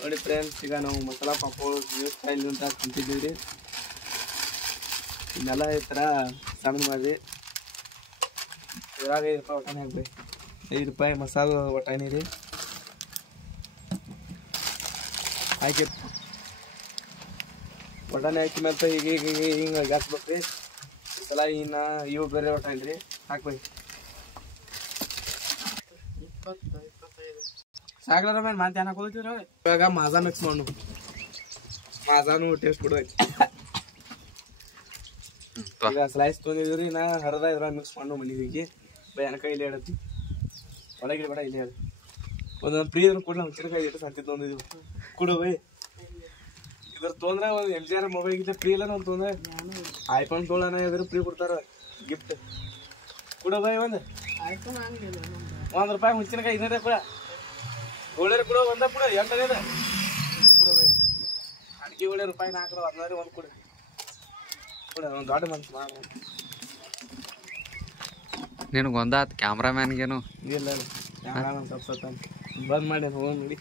ನೋಡಿ ಫ್ರೆಂಡ್ಸ್, ಈಗ ನಾವು ಮಸಾಲ ಪಾಪಡ್ ನ್ಯೂ ಸ್ಟೈಲ್ ಅಂತ ತಿಂತಿದ್ದೀವಿ ರೀ. ಇದನ್ನೆಲ್ಲ ಈ ಥರ ಸಣ್ಣ ಮಾಡಿ ಇದ್ರಾಗ 5 ರೂಪಾಯಿ ಒಟಾಣಿ ಹಾಕ್ರಿ. 5 ರೂಪಾಯಿ ಮಸಾಲ ಒಟಾಣಿ ರೀ ಹಾಕಿ ಒಟಾಣಿ ಹಾಕಿ ಮತ್ತೆ ಈಗ ಹಿಂಗೆ ಹಾಕ್ಬೇಕು ರೀ. ಈ ಸಲ ಇವು ಬೇರೆ ಒಟಾಣಿ ರೀ ಹಾಕ್ಬೇಕು. ಸಾಗರ ಮೇಲೆ ಮತ್ತೆ ಏನ್ ಹಾಕೋದಿರ ಇವಾಗ ಮಾಜಾ ಮಿಕ್ಸ್ ಮಾಡು. ಮಾಜಾನು ಟೇಸ್ಟ್ ಬಿಡ್ಬೇಕು. ಈಗ ಸ್ಲೈಸ್ ತೊಗೊಂಡಿದ್ರಿ ನಾ ಹರದ ಇದ್ರಾಗ ಮಿಕ್ಸ್ ಮಾಡು ಮನೆಗೆ ಬಯನ ಕೈಲಿ ಹೇಳತ್ತಿ ಒಳಗೆ ಬೇಡ ಇಲ್ಲಿ ಹೇಳಿ ಒಂದೊಂದು ಫ್ರೀ ಇದ್ರು ಕೊಡ್ಲ ಚಿರಕಾಯಿ ಇಟ್ಟು ಸಂತಿ ತೊಗೊಂಡಿದ್ವಿ ಕೊಡು ಬೈ. ಇದ್ರ ತೊಂದ್ರೆ ಒಂದು MGR ಮೊಬೈಲ್ ಗಿಟ್ಟ ಫ್ರೀ ಇಲ್ಲ ನಾವು ತೊಂದ್ರೆ ಐಫೋನ್ ತೊಗೊಳ್ಳೋಣ ಇದ್ರ ಫ್ರೀ ಕೊಡ್ತಾರ ಗಿಫ್ಟ್. ಕೊಡು ಬೈ ಒಂದು ₹1 ಹುಂಚಿನಕಾಯಿ 200 ಕೂಡ ಒಳ್ಳೆ ಕೂಡ ಒಂದ ಕೂಡ ಎಂಟನೇ ಕೂಡ ಬೈ. ಅಡಿಗೆ ಒಳ್ಳೆ ರೂಪಾಯಿ 4 16 ಒಂದು ಕೊಡಿ ಕೂಡ ಒಂದು ದೊಡ್ಡ ಮನ್ಸು ಮಾಡ. ನಿನಗೆ ಒಂದಾತ್ ಕ್ಯಾಮ್ರಾಮ್ಯಾನ್ಗೇನು ಇಲ್ಲ ಕ್ಯಾಮ್ರಾಮನ್ ಸ್ವಲ್ಪ ಬಂದ್ ಮಾಡಿ ಹೋಗಿ ನೋಡಿ.